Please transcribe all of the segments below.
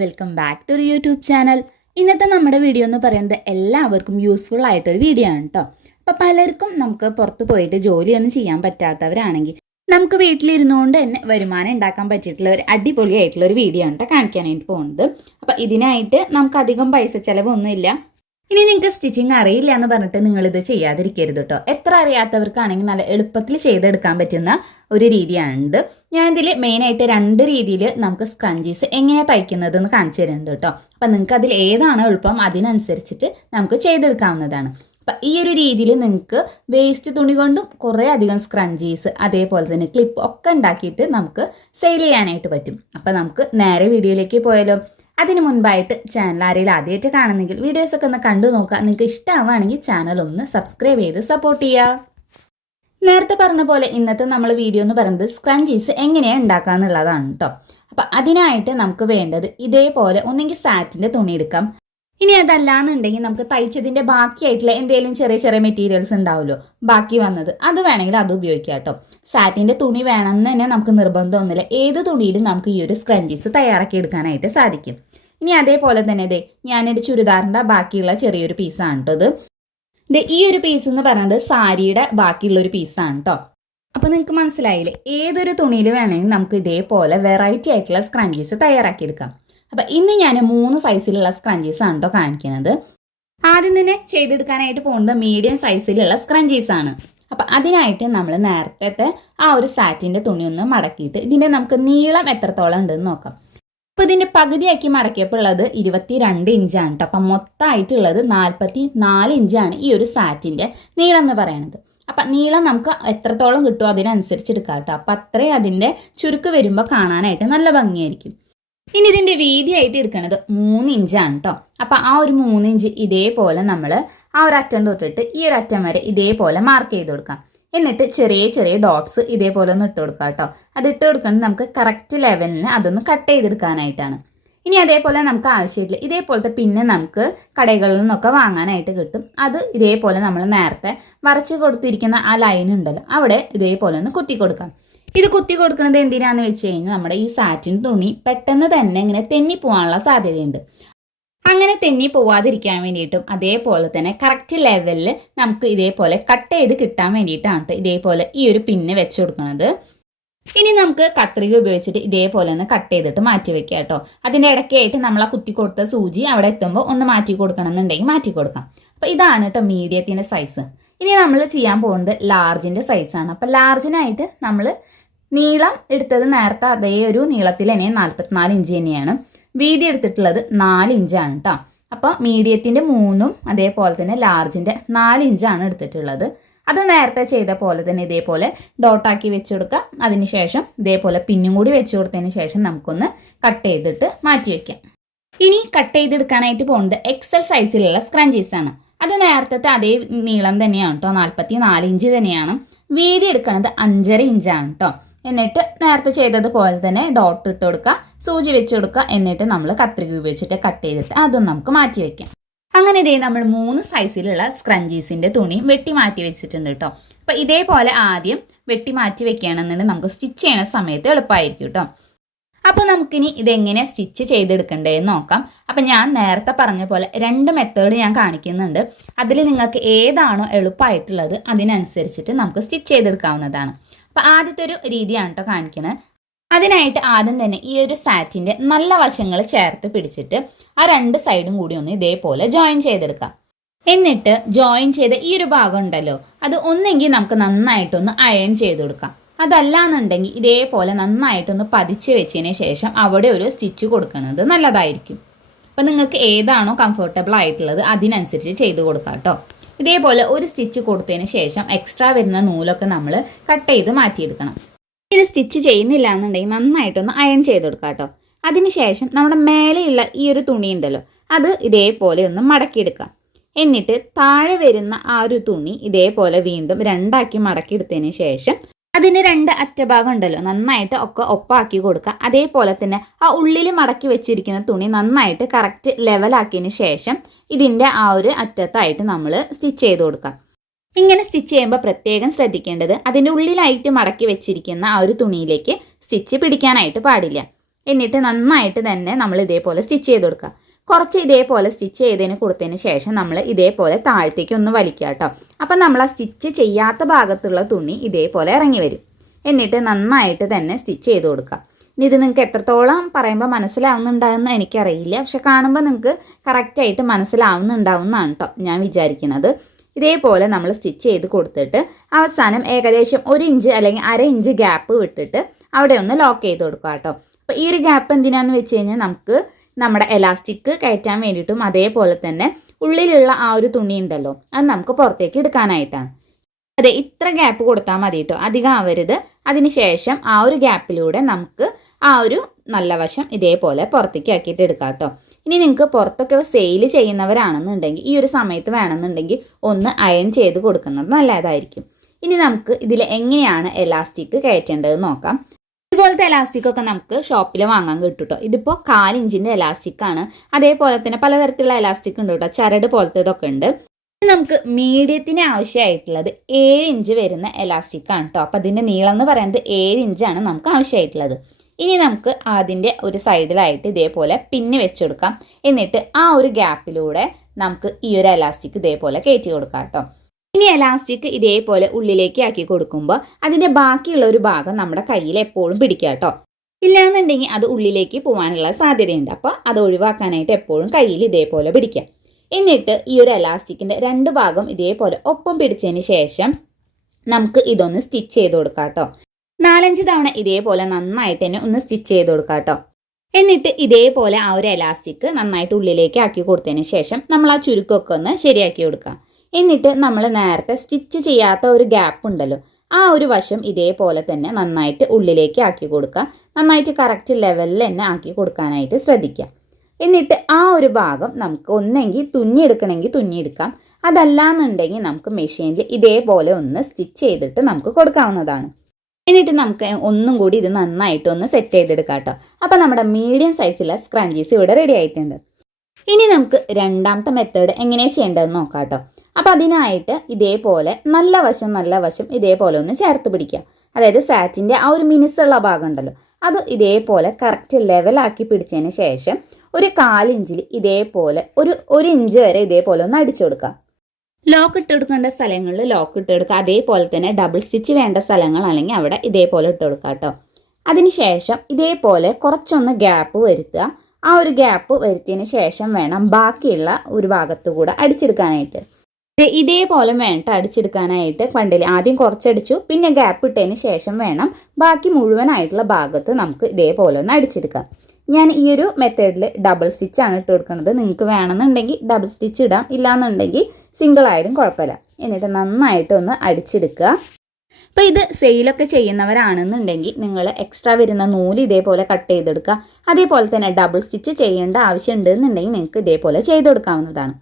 Welcome back to YouTube channel. ഇന്നത്തെ നമ്മുടെ video എന്ന് പറയുന്നത് എല്ലാവർക്കും യൂസ്ഫുൾ ആയിട്ടൊരു വീഡിയോ ആണ് കേട്ടോ. അപ്പോൾ പലർക്കും നമുക്ക് പുറത്ത് പോയിട്ട് ജോലിയൊന്നും ചെയ്യാൻ പറ്റാത്തവരാണെങ്കിൽ നമുക്ക് വീട്ടിലിരുന്നുകൊണ്ട് തന്നെ വരുമാനം ഉണ്ടാക്കാൻ പറ്റിയിട്ടുള്ള ഒരു അടിപൊളിയായിട്ടുള്ള ഒരു വീഡിയോ ആണ് കേട്ടോ കാണിക്കാനായിട്ട് പോകുന്നത്. അപ്പോൾ ഇതിനായിട്ട് നമുക്ക് അധികം പൈസ ചിലവൊന്നുമില്ല. ഇനി നിങ്ങൾക്ക് സ്റ്റിച്ചിങ് അറിയില്ല എന്ന് പറഞ്ഞിട്ട് നിങ്ങളിത് ചെയ്യാതിരിക്കരുത് കേട്ടോ. എത്ര അറിയാത്തവർക്കാണെങ്കിൽ നല്ല എളുപ്പത്തിൽ ചെയ്തെടുക്കാൻ പറ്റുന്ന ഒരു രീതിയാണിത്. ഞാൻ ഇതിൽ മെയിനായിട്ട് 2 രീതിയിൽ നമുക്ക് സ്ക്രഞ്ചീസ് എങ്ങനെയാണ് തയ്ക്കുന്നത് എന്ന് കാണിച്ചു തരുന്നുണ്ട് കേട്ടോ. അപ്പം നിങ്ങൾക്ക് അതിൽ ഏതാണ് എളുപ്പം അതിനനുസരിച്ചിട്ട് നമുക്ക് ചെയ്തെടുക്കാവുന്നതാണ്. അപ്പം ഈ ഒരു രീതിയിൽ നിങ്ങൾക്ക് വേസ്റ്റ് തുണി കൊണ്ടും കുറേ അധികം സ്ക്രഞ്ചീസ് അതേപോലെ തന്നെ ക്ലിപ്പ് ഒക്കെ ഉണ്ടാക്കിയിട്ട് നമുക്ക് സെയിൽ ചെയ്യാനായിട്ട് പറ്റും. അപ്പം നമുക്ക് നേരെ വീഡിയോയിലേക്ക് പോയാലോ. അതിന് മുൻപായിട്ട് ചാനൽ ആരെങ്കിലും ആദ്യമായിട്ട് കാണുന്നെങ്കിൽ വീഡിയോസൊക്കെ ഒന്ന് കണ്ടു നോക്കുക. നിങ്ങൾക്ക് ഇഷ്ടമാവുകയാണെങ്കിൽ ചാനൽ ഒന്ന് സബ്സ്ക്രൈബ് ചെയ്ത് സപ്പോർട്ട് ചെയ്യുക. നേരത്തെ പറഞ്ഞ പോലെ ഇന്നത്തെ നമ്മൾ വീഡിയോ എന്ന് പറയുന്നത് സ്ക്രഞ്ചീസ് എങ്ങനെയാണ് ഉണ്ടാക്കുക എന്നുള്ളതാണ് കേട്ടോ. അപ്പം അതിനായിട്ട് നമുക്ക് വേണ്ടത് ഇതേപോലെ ഒന്നെങ്കിൽ സാറ്റിൻ്റെ തുണി എടുക്കാം. ഇനി അതല്ലാന്നുണ്ടെങ്കിൽ നമുക്ക് തയ്ച്ചതിൻ്റെ ബാക്കിയായിട്ടുള്ള എന്തെങ്കിലും ചെറിയ ചെറിയ മെറ്റീരിയൽസ് ഉണ്ടാവുമല്ലോ ബാക്കി വന്നത്, അത് വേണമെങ്കിൽ അത് ഉപയോഗിക്കാം കേട്ടോ. സാറ്റിൻ്റെ തുണി വേണമെന്ന് തന്നെ നമുക്ക് നിർബന്ധമൊന്നുമില്ല. ഏത് തുണിയിലും നമുക്ക് ഈ ഒരു സ്ക്രഞ്ചീസ് തയ്യാറാക്കി എടുക്കാനായിട്ട് സാധിക്കും. ഇനി അതേപോലെ തന്നെ ഞാനൊരു ചുരിദാറിൻ്റെ ബാക്കിയുള്ള ചെറിയൊരു പീസാണ് കേട്ടോ ഇത്. ഈ ഒരു പീസ് എന്ന് പറയുന്നത് സാരിയുടെ ബാക്കിയുള്ളൊരു പീസാണ് കേട്ടോ. അപ്പോൾ നിങ്ങൾക്ക് മനസ്സിലായില്ലേ, ഏതൊരു തുണിയിൽ വേണമെങ്കിൽ നമുക്ക് ഇതേപോലെ വെറൈറ്റി ആയിട്ടുള്ള സ്ക്രഞ്ചീസ് തയ്യാറാക്കിയെടുക്കാം. അപ്പം ഇന്ന് ഞാൻ 3 സൈസിലുള്ള സ്ക്രഞ്ചീസ് ആണ് കേട്ടോ കാണിക്കുന്നത്. ആദ്യം തന്നെ ചെയ്തെടുക്കാനായിട്ട് പോകുന്നത് മീഡിയം സൈസിലുള്ള സ്ക്രഞ്ചീസ് ആണ്. അപ്പം അതിനായിട്ട് നമ്മൾ നേരത്തെ ആ ഒരു സാറ്റിൻ്റെ തുണി ഒന്ന് മടക്കിയിട്ട് ഇതിൻ്റെ നമുക്ക് നീളം എത്രത്തോളം ഉണ്ടെന്ന് നോക്കാം. അപ്പോൾ ഇതിൻ്റെ പകുതിയാക്കി മടക്കിയപ്പോൾ ഉള്ളത് 22 ഇഞ്ചാണ് കേട്ടോ. അപ്പം മൊത്തമായിട്ടുള്ളത് 44 ഇഞ്ചാണ് ഈ ഒരു സാറ്റിൻ്റെ നീളം എന്ന് പറയുന്നത്. അപ്പം നീളം നമുക്ക് എത്രത്തോളം കിട്ടുമോ അതിനനുസരിച്ച് എടുക്കാം കേട്ടോ. അപ്പം അത്രയും അതിൻ്റെ ചുരുക്ക് വരുമ്പോൾ കാണാനായിട്ട് നല്ല ഭംഗിയായിരിക്കും. ഇനി ഇതിൻ്റെ വീതിയായിട്ട് എടുക്കുന്നത് 3 ഇഞ്ചാണ് കേട്ടോ. അപ്പം ആ ഒരു 3 ഇഞ്ച് ഇതേപോലെ നമ്മൾ ആ ഒരു അറ്റം തൊട്ടിട്ട് ഈ ഒരു അറ്റം വരെ ഇതേപോലെ മാർക്ക് ചെയ്ത് കൊടുക്കാം. എന്നിട്ട് ചെറിയ ചെറിയ ഡോട്ട്സ് ഇതേപോലെ ഒന്ന് ഇട്ട് കൊടുക്കാം കേട്ടോ. അത് ഇട്ട് കൊടുക്കുന്നത് നമുക്ക് കറക്റ്റ് ലെവലിന് അതൊന്ന് കട്ട് ചെയ്തെടുക്കാനായിട്ടാണ്. ഇനി അതേപോലെ നമുക്ക് ആവശ്യമില്ല ഇതേപോലത്തെ പിന്നെ നമുക്ക് കടകളിൽ നിന്നൊക്കെ വാങ്ങാനായിട്ട് കിട്ടും. അത് ഇതേപോലെ നമ്മൾ നേരത്തെ വരച്ച് കൊടുത്തിരിക്കുന്ന ആ ലൈൻ ഉണ്ടല്ലോ അവിടെ ഇതേപോലെ ഒന്ന് കുത്തി കൊടുക്കാം. ഇത് കുത്തി കൊടുക്കുന്നത് എന്തിനാന്ന് വെച്ച് കഴിഞ്ഞാൽ നമ്മുടെ ഈ സാറ്റിൻ തുണി പെട്ടെന്ന് തന്നെ ഇങ്ങനെ തെന്നി പോകാനുള്ള സാധ്യതയുണ്ട്. അങ്ങനെ തെന്നി പോവാതിരിക്കാൻ വേണ്ടിയിട്ടും അതേപോലെ തന്നെ കറക്റ്റ് ലെവലിൽ നമുക്ക് ഇതേപോലെ കട്ട് ചെയ്ത് കിട്ടാൻ വേണ്ടിയിട്ടാണ് ഇതേപോലെ ഈ ഒരു പിന്ന് വെച്ച് കൊടുക്കുന്നത്. ഇനി നമുക്ക് കത്രിക ഉപയോഗിച്ചിട്ട് ഇതേപോലെ ഒന്ന് കട്ട് ചെയ്തിട്ട് മാറ്റി വെക്കാം കേട്ടോ. അതിൻ്റെ ഇടയ്ക്കായിട്ട് നമ്മൾ ആ കുത്തി കൊടുത്ത സൂചി അവിടെ എത്തുമ്പോൾ ഒന്ന് മാറ്റി കൊടുക്കണം എന്നുണ്ടെങ്കിൽ മാറ്റി കൊടുക്കാം. അപ്പോൾ ഇതാണ് കേട്ടോ മീഡിയത്തിൻ്റെ സൈസ്. ഇനി നമ്മൾ ചെയ്യാൻ പോകുന്നത് ലാർജിൻ്റെ സൈസാണ്. അപ്പോൾ ലാർജിനായിട്ട് നമ്മൾ നീളം എടുത്തത് നേരത്തെ അതേ ഒരു നീളത്തിൽ തന്നെ 44 ഇഞ്ച് തന്നെയാണ്. വീതി എടുത്തിട്ടുള്ളത് 4 ഇഞ്ചാണ് കേട്ടോ. അപ്പോൾ മീഡിയത്തിൻ്റെ 3ഉം അതേപോലെ തന്നെ ലാർജിൻ്റെ 4 ഇഞ്ചാണ് എടുത്തിട്ടുള്ളത്. അത് നേരത്തെ ചെയ്ത പോലെ തന്നെ ഇതേപോലെ ഡോട്ടാക്കി വെച്ച് കൊടുക്കുക. അതിനുശേഷം ഇതേപോലെ പിന്നും കൂടി വെച്ച് കൊടുത്തതിന് ശേഷം നമുക്കൊന്ന് കട്ട് ചെയ്തിട്ട് മാറ്റി വയ്ക്കാം. ഇനി കട്ട് ചെയ്തെടുക്കാനായിട്ട് പോകുന്നത് എക്സൽ സൈസിലുള്ള സ്ക്രഞ്ചീസാണ്. അത് നേരത്തെ അതേ നീളം തന്നെയാണ് കേട്ടോ, 44 ഇഞ്ച് തന്നെയാണ്. വീതി എടുക്കുന്നത് 5.5 ഇഞ്ചാണ് കേട്ടോ. എന്നിട്ട് നേരത്തെ ചെയ്തതുപോലെ തന്നെ ഡോട്ട് ഇട്ട് കൊടുക്കുക, സൂചി വെച്ച് കൊടുക്കുക. എന്നിട്ട് നമ്മൾ കത്രിക ഉപയോഗിച്ചിട്ട് കട്ട് ചെയ്തിട്ട് അതൊന്നും നമുക്ക് മാറ്റി വയ്ക്കാം. അങ്ങനെ നമ്മൾ 3 സൈസിലുള്ള സ്ക്രഞ്ചീസിൻ്റെ തുണി വെട്ടി മാറ്റി വെച്ചിട്ടുണ്ട് കേട്ടോ. അപ്പോൾ ഇതേപോലെ ആദ്യം വെട്ടി മാറ്റി വെക്കുകയാണെന്നുണ്ടെങ്കിൽ നമുക്ക് സ്റ്റിച്ച് ചെയ്യുന്ന സമയത്ത് എളുപ്പമായിരിക്കും കേട്ടോ. അപ്പോൾ നമുക്കിനി ഇതെങ്ങനെ സ്റ്റിച്ച് ചെയ്തെടുക്കണ്ടേന്ന് നോക്കാം. അപ്പം ഞാൻ നേരത്തെ പറഞ്ഞ പോലെ 2 മെത്തേഡ് ഞാൻ കാണിക്കുന്നുണ്ട്. അതിൽ നിങ്ങൾക്ക് ഏതാണോ എളുപ്പമായിട്ടുള്ളത് അതിനനുസരിച്ചിട്ട് നമുക്ക് സ്റ്റിച്ച് ചെയ്തെടുക്കാവുന്നതാണ്. അപ്പോൾ ആദ്യത്തെ ഒരു രീതിയാണ് കേട്ടോ കാണിക്കുന്നത്. അതിനായിട്ട് ആദ്യം തന്നെ ഈ ഒരു സാറ്റിൻ്റെ നല്ല വശങ്ങൾ ചേർത്ത് പിടിച്ചിട്ട് ആ 2 സൈഡും കൂടി ഒന്ന് ഇതേപോലെ ജോയിൻ ചെയ്തെടുക്കാം. എന്നിട്ട് ജോയിൻ ചെയ്ത ഈ ഒരു ഭാഗം ഉണ്ടല്ലോ അത് ഒന്നെങ്കിൽ നമുക്ക് നന്നായിട്ടൊന്ന് അയൺ ചെയ്ത് കൊടുക്കാം. അതല്ലാന്നുണ്ടെങ്കിൽ ഇതേപോലെ നന്നായിട്ടൊന്ന് പതിച്ച് വെച്ചതിന് ശേഷം അവിടെ ഒരു സ്റ്റിച്ച് കൊടുക്കുന്നത് നല്ലതായിരിക്കും. അപ്പോൾ നിങ്ങൾക്ക് ഏതാണോ കംഫർട്ടബിൾ ആയിട്ടുള്ളത് അതിനനുസരിച്ച് ചെയ്ത് കൊടുക്കാം കേട്ടോ. ഇതേപോലെ ഒരു സ്റ്റിച്ച് കൊടുത്തതിന് ശേഷം എക്സ്ട്രാ വരുന്ന നൂലൊക്കെ നമ്മൾ കട്ട് ചെയ്ത് മാറ്റിയെടുക്കണം. ഇത് സ്റ്റിച്ച് ചെയ്യുന്നില്ല എന്നുണ്ടെങ്കിൽ നന്നായിട്ടൊന്ന് അയൺ ചെയ്ത് കൊടുക്കാം കേട്ടോ. അതിനുശേഷം നമ്മുടെ മേലെയുള്ള ഈ ഒരു തുണി ഉണ്ടല്ലോ അത് ഇതേപോലെ ഒന്ന് മടക്കിയെടുക്കാം. എന്നിട്ട് താഴെ വരുന്ന ആ ഒരു തുണി ഇതേപോലെ വീണ്ടും 2ആക്കി മടക്കിയെടുത്തതിന് ശേഷം അതിൻ്റെ 2 അറ്റഭാഗം ഉണ്ടല്ലോ നന്നായിട്ട് ഒക്കെ ഒപ്പാക്കി കൊടുക്കുക. അതേപോലെ തന്നെ ആ ഉള്ളിൽ മടക്കി വെച്ചിരിക്കുന്ന തുണി നന്നായിട്ട് കറക്റ്റ് ലെവലാക്കിയതിന് ശേഷം ഇതിൻ്റെ ആ ഒരു അറ്റത്തായിട്ട് നമ്മൾ സ്റ്റിച്ച് ചെയ്ത് കൊടുക്കാം. ഇങ്ങനെ സ്റ്റിച്ച് ചെയ്യുമ്പോൾ പ്രത്യേകം ശ്രദ്ധിക്കേണ്ടത് അതിൻ്റെ ഉള്ളിലായിട്ട് മടക്കി വെച്ചിരിക്കുന്ന ആ ഒരു തുണിയിലേക്ക് സ്റ്റിച്ച് പിടിക്കാനായിട്ട് പാടില്ല. എന്നിട്ട് നന്നായിട്ട് തന്നെ നമ്മൾ ഇതേപോലെ സ്റ്റിച്ച് ചെയ്ത് കൊടുക്കുക. കുറച്ച് ഇതേപോലെ സ്റ്റിച്ച് കൊടുത്തതിന് ശേഷം നമ്മൾ ഇതേപോലെ താഴത്തേക്ക് ഒന്ന് വലിക്കുക കേട്ടോ. അപ്പം നമ്മൾ ആ സ്റ്റിച്ച് ചെയ്യാത്ത ഭാഗത്തുള്ള തുണി ഇതേപോലെ ഇറങ്ങി വരും. എന്നിട്ട് നന്നായിട്ട് തന്നെ സ്റ്റിച്ച് ചെയ്ത് കൊടുക്കുക. ഇനി ഇത് നിങ്ങൾക്ക് എത്രത്തോളം പറയുമ്പോൾ മനസ്സിലാവുന്നുണ്ടാകുന്ന എനിക്കറിയില്ല, പക്ഷെ കാണുമ്പോൾ നിങ്ങൾക്ക് കറക്റ്റായിട്ട് മനസ്സിലാവുന്നുണ്ടാവുന്നതാണ് കേട്ടോ ഞാൻ വിചാരിക്കുന്നത്. ഇതേപോലെ നമ്മൾ സ്റ്റിച്ച് ചെയ്ത് കൊടുത്തിട്ട് അവസാനം ഏകദേശം 1 ഇഞ്ച് അല്ലെങ്കിൽ 1/2 ഇഞ്ച് ഗ്യാപ്പ് വിട്ടിട്ട് അവിടെ ഒന്ന് ലോക്ക് ചെയ്ത് കൊടുക്കുക കേട്ടോ. അപ്പോൾ ഈ ഒരു ഗ്യാപ്പ് എന്തിനാന്ന് വെച്ച് കഴിഞ്ഞാൽ നമുക്ക് നമ്മുടെ എലാസ്റ്റിക് കയറ്റാൻ വേണ്ടിയിട്ടും അതേപോലെ തന്നെ ഉള്ളിലുള്ള ആ ഒരു തുണി ഉണ്ടല്ലോ അത് നമുക്ക് പുറത്തേക്ക് എടുക്കാനായിട്ടാണ്. അതെ, ഇത്ര ഗ്യാപ്പ് കൊടുത്താൽ മതി കേട്ടോ, അധികം ആവരുത്. അതിനുശേഷം ആ ഒരു ഗ്യാപ്പിലൂടെ നമുക്ക് ആ ഒരു നല്ല വശം ഇതേപോലെ പുറത്തേക്ക് ആക്കിയിട്ട് എടുക്കാം കേട്ടോ. ഇനി നിങ്ങൾക്ക് പുറത്തൊക്കെ സെയിൽ ചെയ്യുന്നവരാണെന്നുണ്ടെങ്കിൽ ഈ ഒരു സമയത്ത് വേണമെന്നുണ്ടെങ്കിൽ ഒന്ന് അയൺ ചെയ്ത് കൊടുക്കുന്നത് നല്ലതായിരിക്കും. ഇനി നമുക്ക് ഇതിൽ എങ്ങനെയാണ് എലാസ്റ്റിക് കയറ്റേണ്ടത് നോക്കാം. ഇതുപോലത്തെ എലാസ്റ്റിക്കൊക്കെ നമുക്ക് ഷോപ്പിൽ വാങ്ങാൻ കിട്ടും കേട്ടോ. ഇതിപ്പോൾ 4 ഇഞ്ചിൻ്റെ എലാസ്റ്റിക്കാണ്. അതേപോലെ തന്നെ പലതരത്തിലുള്ള എലാസ്റ്റിക് ഉണ്ട് കേട്ടോ, ചരട് പോലത്തേതൊക്കെ ഉണ്ട്. നമുക്ക് മീഡിയത്തിന് ആവശ്യമായിട്ടുള്ളത് 7 ഇഞ്ച് വരുന്ന എലാസ്റ്റിക്കാണ് കേട്ടോ. അപ്പോൾ അതിൻ്റെ നീളം എന്ന് പറയുന്നത് 7 ഇഞ്ചാണ് നമുക്ക് ആവശ്യമായിട്ടുള്ളത്. ഇനി നമുക്ക് അതിൻ്റെ ഒരു സൈഡിലായിട്ട് ഇതേപോലെ പിന്ന് വെച്ചെടുക്കാം. എന്നിട്ട് ആ ഒരു ഗ്യാപ്പിലൂടെ നമുക്ക് ഈ ഒരു എലാസ്റ്റിക് ഇതേപോലെ കയറ്റി കൊടുക്കാം കേട്ടോ. ഇനി എലാസ്റ്റിക് ഇതേപോലെ ഉള്ളിലേക്ക് ആക്കി കൊടുക്കുമ്പോൾ അതിൻ്റെ ബാക്കിയുള്ള ഒരു ഭാഗം നമ്മുടെ കയ്യിൽ എപ്പോഴും പിടിക്കുക കേട്ടോ. ഇല്ലാന്നുണ്ടെങ്കിൽ അത് ഉള്ളിലേക്ക് പോകാനുള്ള സാധ്യതയുണ്ട്. അപ്പോൾ അത് ഒഴിവാക്കാനായിട്ട് എപ്പോഴും കയ്യിൽ ഇതേപോലെ പിടിക്കുക. എന്നിട്ട് ഈ ഒരു എലാസ്റ്റിക്കിൻ്റെ 2 ഭാഗം ഇതേപോലെ ഒപ്പം പിടിച്ചതിന് ശേഷം നമുക്ക് ഇതൊന്ന് സ്റ്റിച്ച് ചെയ്ത് കൊടുക്കാം കേട്ടോ. 4-5 തവണ ഇതേപോലെ നന്നായിട്ട് തന്നെ ഒന്ന് സ്റ്റിച്ച് ചെയ്ത് കൊടുക്കാം കേട്ടോ. എന്നിട്ട് ഇതേപോലെ ആ ഒരു എലാസ്റ്റിക് നന്നായിട്ട് ഉള്ളിലേക്ക് ആക്കി കൊടുത്തതിന് ശേഷം നമ്മൾ ആ ചുരുക്കമൊക്കെ ഒന്ന് ശരിയാക്കി കൊടുക്കാം. എന്നിട്ട് നമ്മൾ നേരത്തെ സ്റ്റിച്ച് ചെയ്യാത്ത ഒരു ഗ്യാപ്പ് ഉണ്ടല്ലോ ആ ഒരു വശം ഇതേപോലെ തന്നെ നന്നായിട്ട് ഉള്ളിലേക്ക് ആക്കി കൊടുക്കുക. നന്നായിട്ട് കറക്റ്റ് ലെവലിൽ തന്നെ ആക്കി കൊടുക്കാനായിട്ട് ശ്രദ്ധിക്കാം. എന്നിട്ട് ആ ഒരു ഭാഗം നമുക്ക് ഒന്നെങ്കിൽ തുന്നിയെടുക്കണമെങ്കിൽ തുന്നിയെടുക്കാം, അതല്ലാന്നുണ്ടെങ്കിൽ നമുക്ക് മെഷീനിൽ ഇതേപോലെ ഒന്ന് സ്റ്റിച്ച് ചെയ്തിട്ട് നമുക്ക് കൊടുക്കാവുന്നതാണ്. എന്നിട്ട് നമുക്ക് ഒന്നും കൂടി ഇത് നന്നായിട്ട് ഒന്ന് സെറ്റ് ചെയ്തെടുക്കാം കേട്ടോ. അപ്പോൾ നമ്മുടെ മീഡിയം സൈസിലുള്ള സ്ക്രഞ്ചീസ് ഇവിടെ റെഡി ആയിട്ടുണ്ട്. ഇനി നമുക്ക് രണ്ടാമത്തെ മെത്തേഡ് എങ്ങനെയാണ് ചെയ്യേണ്ടതെന്ന് നോക്കാം കേട്ടോ. അപ്പോൾ അതിനായിട്ട് ഇതേപോലെ നല്ല വശം ഇതേപോലെ ഒന്ന് ചേർത്ത് പിടിക്കുക. അതായത് സാറ്റിൻ്റെ ആ ഒരു മിനുസുള്ള ഭാഗം ഉണ്ടല്ലോ അത് ഇതേപോലെ കറക്റ്റ് ലെവലാക്കി പിടിച്ചതിന് ശേഷം ഒരു 1/4 ഇഞ്ചിൽ ഇതേപോലെ ഒരു ഇഞ്ച് വരെ ഇതേപോലെ ഒന്ന് അടിച്ചു കൊടുക്കുക. ലോക്ക് ഇട്ട് കൊടുക്കേണ്ട സ്ഥലങ്ങളിൽ ലോക്ക് ഇട്ട് കൊടുക്കുക. അതേപോലെ തന്നെ ഡബിൾ സ്റ്റിച്ച് വേണ്ട സ്ഥലങ്ങൾ അല്ലെങ്കിൽ അവിടെ ഇതേപോലെ ഇട്ട് കൊടുക്കുക കേട്ടോ. അതിനുശേഷം ഇതേപോലെ കുറച്ചൊന്ന് ഗ്യാപ്പ് വരുത്തുക. ആ ഒരു ഗ്യാപ്പ് വരുത്തിയതിന് ശേഷം വേണം ബാക്കിയുള്ള ഒരു ഭാഗത്തു കൂടെ അടിച്ചെടുക്കാനായിട്ട്. ഇതേപോലെ വേണ്ട അടിച്ചെടുക്കാനായിട്ട്. കണ്ടില്ലേ, ആദ്യം കുറച്ചടിച്ചു, പിന്നെ ഗ്യാപ്പ് ഇട്ടതിന് ശേഷം വേണം ബാക്കി മുഴുവനായിട്ടുള്ള ഭാഗത്ത് നമുക്ക് ഇതേപോലെ ഒന്ന് അടിച്ചെടുക്കാം. ഞാൻ ഈ ഒരു മെത്തേഡിൽ ഡബിൾ സ്റ്റിച്ചാണ് ഇട്ട് കൊടുക്കുന്നത്. നിങ്ങൾക്ക് വേണമെന്നുണ്ടെങ്കിൽ ഡബിൾ സ്റ്റിച്ച് ഇടാം, ഇല്ലാന്നുണ്ടെങ്കിൽ സിംഗിൾ ആയാലും കുഴപ്പമില്ല. എന്നിട്ട് നന്നായിട്ട് ഒന്ന് അടിച്ചെടുക്കുക. അപ്പോൾ ഇത് സെയിലൊക്കെ ചെയ്യുന്നവരാണെന്നുണ്ടെങ്കിൽ നിങ്ങൾ എക്സ്ട്രാ വരുന്ന നൂല് ഇതേപോലെ കട്ട് ചെയ്തെടുക്കുക. അതേപോലെ തന്നെ ഡബിൾ സ്റ്റിച്ച് ചെയ്യേണ്ട ആവശ്യമുണ്ടെന്നുണ്ടെങ്കിൽ നിങ്ങൾക്ക് ഇതേപോലെ ചെയ്ത് കൊടുക്കാവുന്നതാണ്.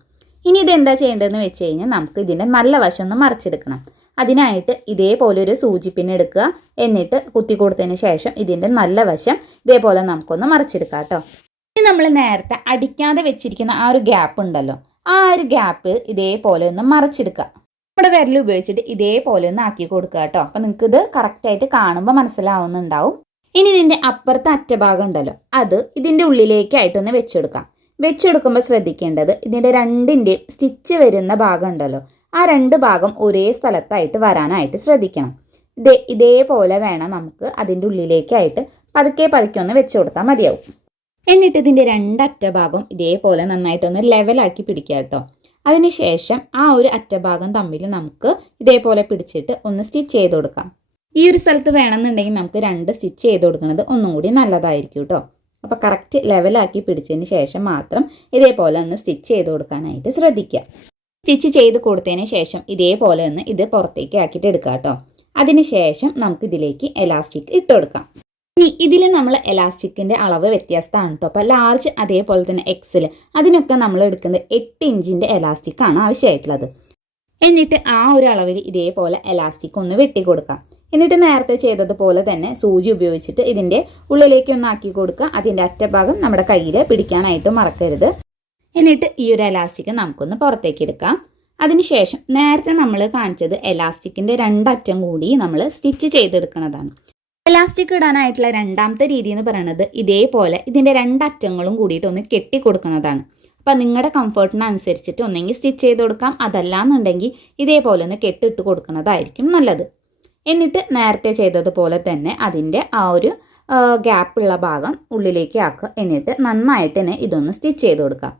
ഇനി ഇതെന്താ ചെയ്യേണ്ടതെന്ന് വെച്ച് കഴിഞ്ഞാൽ നമുക്ക് ഇതിൻ്റെ നല്ല വശം ഒന്ന് മറിച്ചെടുക്കണം. അതിനായിട്ട് ഇതേപോലെ ഒരു സൂചിപ്പിൻ എടുക്കുക. എന്നിട്ട് കുത്തി കൊടുത്തതിന് ശേഷം ഇതിൻ്റെ നല്ല വശം ഇതേപോലെ നമുക്കൊന്ന് മറിച്ചെടുക്കാം കേട്ടോ. ഇനി നമ്മൾ നേരത്തെ അടിക്കാതെ വെച്ചിരിക്കുന്ന ആ ഒരു ഗ്യാപ്പ് ഉണ്ടല്ലോ ആ ഒരു ഗ്യാപ്പ് ഇതേപോലെ ഒന്ന് മറിച്ചെടുക്കുക. നമ്മുടെ വിരൽ ഉപയോഗിച്ചിട്ട് ഇതേപോലെ ഒന്ന് ആക്കി കൊടുക്കുക കേട്ടോ. അപ്പോൾ നിങ്ങൾക്ക് ഇത് കറക്റ്റായിട്ട് കാണുമ്പോൾ മനസ്സിലാവുന്നുണ്ടാവും. ഇനി ഇതിൻ്റെ അപ്പുറത്തെ അറ്റഭാഗം ഉണ്ടല്ലോ അത് ഇതിൻ്റെ ഉള്ളിലേക്കായിട്ടൊന്ന് വെച്ചെടുക്കാം. വെച്ചെടുക്കുമ്പോൾ ശ്രദ്ധിക്കേണ്ടത് ഇതിൻ്റെ 2ൻ്റെയും സ്റ്റിച്ച് വരുന്ന ഭാഗം ഉണ്ടല്ലോ ആ 2 ഭാഗം ഒരേ സ്ഥലത്തായിട്ട് വരാനായിട്ട് ശ്രദ്ധിക്കണം. ഇതേപോലെ വേണം നമുക്ക് അതിൻ്റെ ഉള്ളിലേക്കായിട്ട് പതുക്കെ ഒന്ന് വെച്ച് കൊടുത്താൽ മതിയാവും. എന്നിട്ട് ഇതിൻ്റെ 2 അറ്റഭാഗം ഇതേപോലെ നന്നായിട്ടൊന്ന് ലെവലാക്കി പിടിക്കുക കേട്ടോ. അതിനുശേഷം ആ ഒരു അറ്റഭാഗം തമ്മിൽ നമുക്ക് ഇതേപോലെ പിടിച്ചിട്ട് ഒന്ന് സ്റ്റിച്ച് ചെയ്ത് കൊടുക്കാം. ഈ ഒരു സ്ഥലത്ത് വേണമെന്നുണ്ടെങ്കിൽ നമുക്ക് 2 സ്റ്റിച്ച് ചെയ്ത് കൊടുക്കുന്നത് ഒന്നും കൂടി നല്ലതായിരിക്കും കേട്ടോ. അപ്പോൾ കറക്റ്റ് ലെവലാക്കി പിടിച്ചതിന് ശേഷം മാത്രം ഇതേപോലെ ഒന്ന് സ്റ്റിച്ച് ചെയ്ത് കൊടുക്കാനായിട്ട് ശ്രദ്ധിക്കുക. സ്റ്റിച്ച് ചെയ്ത് കൊടുത്തതിന് ശേഷം ഇതേപോലെ ഒന്ന് ഇത് പുറത്തേക്ക് ആക്കിയിട്ട് എടുക്കുക കേട്ടോ. അതിനുശേഷം നമുക്ക് ഇതിലേക്ക് എലാസ്റ്റിക് ഇട്ട് കൊടുക്കാം. ഇനി ഇതിൽ നമ്മൾ എലാസ്റ്റിക്കിൻ്റെ അളവ് വ്യത്യാസമാണ് കേട്ടോ. അപ്പോൾ ലാർജ് അതേപോലെ തന്നെ എക്സൽ അതിനൊക്കെ നമ്മൾ എടുക്കുന്നത് 8 ഇഞ്ചിൻ്റെ എലാസ്റ്റിക്കാണ് ആവശ്യമായിട്ടുള്ളത്. എന്നിട്ട് ആ ഒരു അളവിൽ ഇതേപോലെ എലാസ്റ്റിക് ഒന്ന് വെട്ടി കൊടുക്കാം. എന്നിട്ട് നേരത്തെ ചെയ്തതുപോലെ തന്നെ സൂചി ഉപയോഗിച്ചിട്ട് ഇതിൻ്റെ ഉള്ളിലേക്ക് ഒന്ന് ആക്കി കൊടുക്കുക. അതിൻ്റെ അറ്റഭാഗം നമ്മുടെ കയ്യിൽ പിടിക്കാനായിട്ട് മറക്കരുത്. എന്നിട്ട് ഈ ഒരു എലാസ്റ്റിക് നമുക്കൊന്ന് പുറത്തേക്ക് എടുക്കാം. അതിനുശേഷം നേരത്തെ നമ്മൾ കാണിച്ചത് എലാസ്റ്റിക്കിൻ്റെ 2 അറ്റം കൂടി നമ്മൾ സ്റ്റിച്ച് ചെയ്തെടുക്കുന്നതാണ്. എലാസ്റ്റിക് ഇടാനായിട്ടുള്ള രണ്ടാമത്തെ രീതി എന്ന് പറയുന്നത് ഇതേപോലെ ഇതിൻ്റെ രണ്ടറ്റങ്ങളും കൂടിയിട്ട് ഒന്ന് കെട്ടിക്കൊടുക്കുന്നതാണ്. അപ്പോൾ നിങ്ങളുടെ കംഫർട്ടിനനുസരിച്ചിട്ട് ഒന്നെങ്കിൽ സ്റ്റിച്ച് ചെയ്ത് കൊടുക്കാം, അതല്ലാന്നുണ്ടെങ്കിൽ ഇതേപോലെ ഒന്ന് കെട്ടിട്ട് കൊടുക്കുന്നതായിരിക്കും നല്ലത്. എന്നിട്ട് നേരത്തെ ചെയ്തതുപോലെ തന്നെ അതിൻ്റെ ആ ഒരു ഗ്യാപ്പുള്ള ഭാഗം ഉള്ളിലേക്ക് ആക്കുക. എന്നിട്ട് നന്നായിട്ട് തന്നെ ഇതൊന്ന് സ്റ്റിച്ച് ചെയ്ത് കൊടുക്കാം.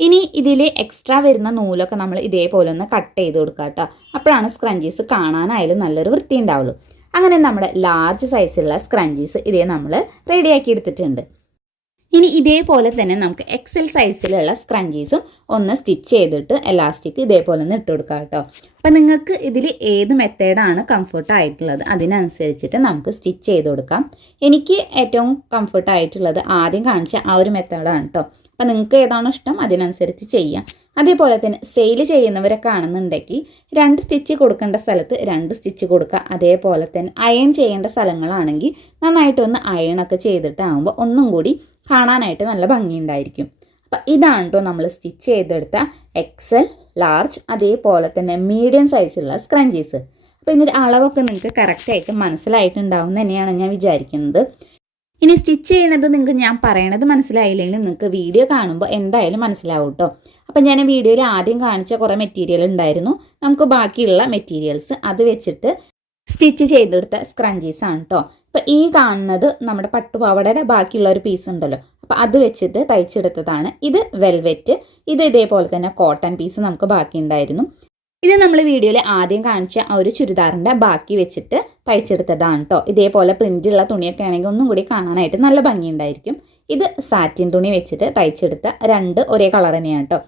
ഇനി ഇതിൽ എക്സ്ട്രാ വരുന്ന നൂലൊക്കെ നമ്മൾ ഇതേപോലെ ഒന്ന് കട്ട് ചെയ്ത് കൊടുക്കുക കേട്ടോ. അപ്പോഴാണ് സ്ക്രഞ്ചീസ് കാണാനായാലും നല്ലൊരു വൃത്തി ഉണ്ടാവുള്ളൂ. അങ്ങനെ നമ്മുടെ ലാർജ് സൈസിലുള്ള സ്ക്രഞ്ചീസ് ഇതേ നമ്മൾ റെഡിയാക്കി എടുത്തിട്ടുണ്ട്. ഇനി ഇതേപോലെ തന്നെ നമുക്ക് എക്സൽ സൈസിലുള്ള സ്ക്രഞ്ചീസും ഒന്ന് സ്റ്റിച്ച് ചെയ്തിട്ട് എലാസ്റ്റിക് ഇതേപോലെ ഒന്ന് ഇട്ട് കൊടുക്കാം കേട്ടോ. അപ്പം നിങ്ങൾക്ക് ഇതിൽ ഏത് മെത്തേഡാണ് കംഫർട്ട് ആയിട്ടുള്ളത് അതിനനുസരിച്ചിട്ട് നമുക്ക് സ്റ്റിച്ച് ചെയ്ത് കൊടുക്കാം. എനിക്ക് ഏറ്റവും കംഫർട്ട് ആയിട്ടുള്ളത് ആദ്യം കാണിച്ച ആ ഒരു മെത്തേഡാണ് കേട്ടോ. അപ്പം നിങ്ങൾക്ക് ഏതാണോ ഇഷ്ടം അതിനനുസരിച്ച് ചെയ്യാം. അതേപോലെ തന്നെ സെയിൽ ചെയ്യുന്നവരൊക്കെ ആണെന്നുണ്ടെങ്കിൽ 2 സ്റ്റിച്ച് കൊടുക്കേണ്ട സ്ഥലത്ത് 2 സ്റ്റിച്ച് കൊടുക്കുക. അതേപോലെ തന്നെ അയൺ ചെയ്യേണ്ട സ്ഥലങ്ങളാണെങ്കിൽ നന്നായിട്ടൊന്ന് അയണൊക്കെ ചെയ്തിട്ടാകുമ്പോൾ ഒന്നും കൂടി കാണാനായിട്ട് നല്ല ഭംഗിയുണ്ടായിരിക്കും. അപ്പം ഇതാണ് കേട്ടോ നമ്മൾ സ്റ്റിച്ച് ചെയ്തെടുത്ത എക്സൽ, ലാർജ്, അതേപോലെ തന്നെ മീഡിയം സൈസുള്ള സ്ക്രഞ്ചീസ്. അപ്പോൾ ഇതിൻ്റെ അളവൊക്കെ നിങ്ങൾക്ക് കറക്റ്റായിട്ട് മനസ്സിലായിട്ടുണ്ടാവും തന്നെയാണ് ഞാൻ വിചാരിക്കുന്നത്. ഇനി സ്റ്റിച്ച് ചെയ്യണത് നിങ്ങൾക്ക് ഞാൻ പറയണത് മനസ്സിലായില്ലെങ്കിൽ നിങ്ങൾക്ക് വീഡിയോ കാണുമ്പോൾ എന്തായാലും മനസ്സിലാവും കേട്ടോ. അപ്പം ഞാൻ വീഡിയോയിൽ ആദ്യം കാണിച്ച കുറേ മെറ്റീരിയൽ ഉണ്ടായിരുന്നു. നമുക്ക് ബാക്കിയുള്ള മെറ്റീരിയൽസ് അത് വെച്ചിട്ട് സ്റ്റിച്ച് ചെയ്തെടുത്ത സ്ക്രഞ്ചീസാണ് കേട്ടോ. അപ്പോൾ ഈ കാണുന്നത് നമ്മുടെ പട്ടുപാവാടയുടെ ബാക്കിയുള്ള ഒരു പീസ് ഉണ്ടല്ലോ, അപ്പോൾ അത് വെച്ചിട്ട് തയ്ച്ചെടുത്തതാണ്. ഇത് വെൽവെറ്റ്, ഇത് ഇതേപോലെ തന്നെ കോട്ടൺ പീസ് നമുക്ക് ബാക്കി ഉണ്ടായിരുന്നു. ഇത് നമ്മൾ വീഡിയോയിൽ ആദ്യം കാണിച്ച ആ ഒരു ചുരിദാറിൻ്റെ ബാക്കി വെച്ചിട്ട് തയ്ച്ചെടുത്തതാണ് കേട്ടോ. ഇതേപോലെ പ്രിൻ്റുള്ള തുണിയൊക്കെ ആണെങ്കിൽ ഒന്നും കൂടി കാണാനായിട്ട് നല്ല ഭംഗിയുണ്ടായിരിക്കും. ഇത് സാറ്റിൻ തുണി വെച്ചിട്ട് തയ്ച്ചെടുത്ത 2 ഒരേ കളർ തന്നെയാണ് കേട്ടോ.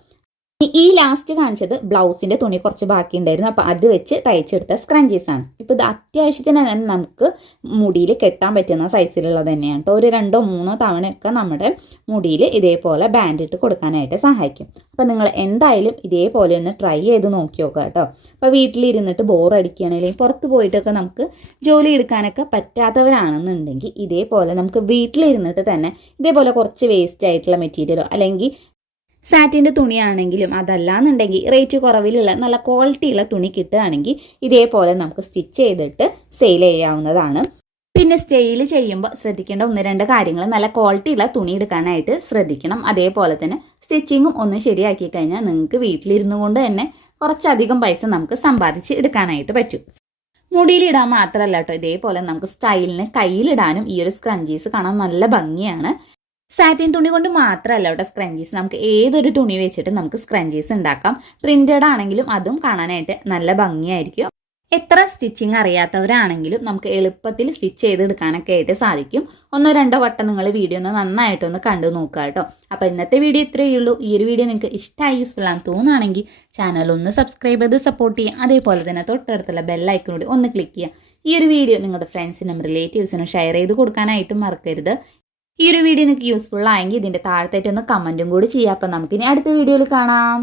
ഈ ലാസ്റ്റ് കാണിച്ചത് ബ്ലൗസിൻ്റെ തുണി കുറച്ച് ബാക്കി ഉണ്ടായിരുന്നു, അപ്പോൾ അത് വെച്ച് തയ്ച്ചെടുത്ത സ്ക്രഞ്ചീസാണ്. ഇപ്പോൾ ഇത് അത്യാവശ്യത്തിന് തന്നെ നമുക്ക് മുടിയിൽ കെട്ടാൻ പറ്റുന്ന സൈസിലുള്ളത് തന്നെയാണ് കേട്ടോ. ഒരു 2-3 തവണയൊക്കെ നമ്മുടെ മുടിയിൽ ഇതേപോലെ ബാൻഡ് ഇട്ട് കൊടുക്കാനായിട്ട് സഹായിക്കും. അപ്പോൾ നിങ്ങൾ എന്തായാലും ഇതേപോലെ ഒന്ന് ട്രൈ ചെയ്ത് നോക്കി നോക്കുക കേട്ടോ. അപ്പോൾ വീട്ടിലിരുന്നിട്ട് ബോറടിക്കുകയാണെങ്കിൽ പുറത്ത് പോയിട്ടൊക്കെ നമുക്ക് ജോലി എടുക്കാനൊക്കെ പറ്റാത്തവരാണെന്നുണ്ടെങ്കിൽ ഇതേപോലെ നമുക്ക് വീട്ടിലിരുന്നിട്ട് തന്നെ ഇതേപോലെ കുറച്ച് വേസ്റ്റ് ആയിട്ടുള്ള മെറ്റീരിയലോ അല്ലെങ്കിൽ സാറ്റിൻ്റെ തുണിയാണെങ്കിലും അതല്ലാന്നുണ്ടെങ്കിൽ റേറ്റ് കുറവിലുള്ള നല്ല ക്വാളിറ്റിയുള്ള തുണി കിട്ടുകയാണെങ്കിൽ ഇതേപോലെ നമുക്ക് സ്റ്റിച്ച് ചെയ്തിട്ട് സെയിൽ ചെയ്യാവുന്നതാണ്. പിന്നെ സെയിൽ ചെയ്യുമ്പോൾ ശ്രദ്ധിക്കേണ്ട 1-2 കാര്യങ്ങൾ, നല്ല ക്വാളിറ്റിയുള്ള തുണി എടുക്കാനായിട്ട് ശ്രദ്ധിക്കണം. അതേപോലെ തന്നെ സ്റ്റിച്ചിങ്ങും ഒന്ന് ശരിയാക്കി കഴിഞ്ഞാൽ നിങ്ങൾക്ക് വീട്ടിലിരുന്നു കൊണ്ട് തന്നെ കുറച്ചധികം പൈസ നമുക്ക് സമ്പാദിച്ച് എടുക്കാനായിട്ട് പറ്റും. മുടിയിലിടാൻ മാത്രമല്ല കേട്ടോ, ഇതേപോലെ നമുക്ക് സ്റ്റൈലിന് കയ്യിലിടാനും ഈ ഒരു സ്ക്രഞ്ചീസ് കാണാൻ നല്ല ഭംഗിയാണ്. സാറ്റിൻ തുണി കൊണ്ട് മാത്രമല്ല കേട്ടോ സ്ക്രഞ്ചീസ്, നമുക്ക് ഏതൊരു തുണി വെച്ചിട്ട് നമുക്ക് സ്ക്രഞ്ചീസ് ഉണ്ടാക്കാം. പ്രിൻറ്റഡ് ആണെങ്കിലും അതും കാണാനായിട്ട് നല്ല ഭംഗിയായിരിക്കും. എത്ര സ്റ്റിച്ചിങ് അറിയാത്തവരാണെങ്കിലും നമുക്ക് എളുപ്പത്തിൽ സ്റ്റിച്ച് ചെയ്തെടുക്കാനൊക്കെ ആയിട്ട് സാധിക്കും. 1-2 വട്ടം നിങ്ങൾ വീഡിയോ ഒന്ന് നന്നായിട്ടൊന്ന് കണ്ടു നോക്കുക കേട്ടോ. അപ്പോൾ ഇന്നത്തെ വീഡിയോ ഇത്രയേ ഉള്ളൂ. ഈ ഒരു വീഡിയോ നിങ്ങൾക്ക് ഇഷ്ടമായി യൂസ്ഫുൾ ആണെന്ന് തോന്നുകയാണെങ്കിൽ ചാനൽ ഒന്ന് സബ്സ്ക്രൈബ് ചെയ്ത് സപ്പോർട്ട് ചെയ്യുക. അതേപോലെ തന്നെ തൊട്ടടുത്തുള്ള ബെല്ലൈക്കനോട് ഒന്ന് ക്ലിക്ക് ചെയ്യുക. ഈ ഒരു വീഡിയോ നിങ്ങളുടെ ഫ്രണ്ട്സിനും റിലേറ്റീവ്സിനും ഷെയർ ചെയ്ത് കൊടുക്കാനായിട്ടും മറക്കരുത്. ഈ ഒരു വീഡിയോ നിങ്ങൾക്ക് യൂസ്ഫുൾ ആയെങ്കിൽ ഇതിൻ്റെ താഴത്തായിട്ടൊന്ന് കമൻറ്റും കൂടി ചെയ്യാം. അപ്പോൾ നമുക്കിനി അടുത്ത വീഡിയോയിൽ കാണാം.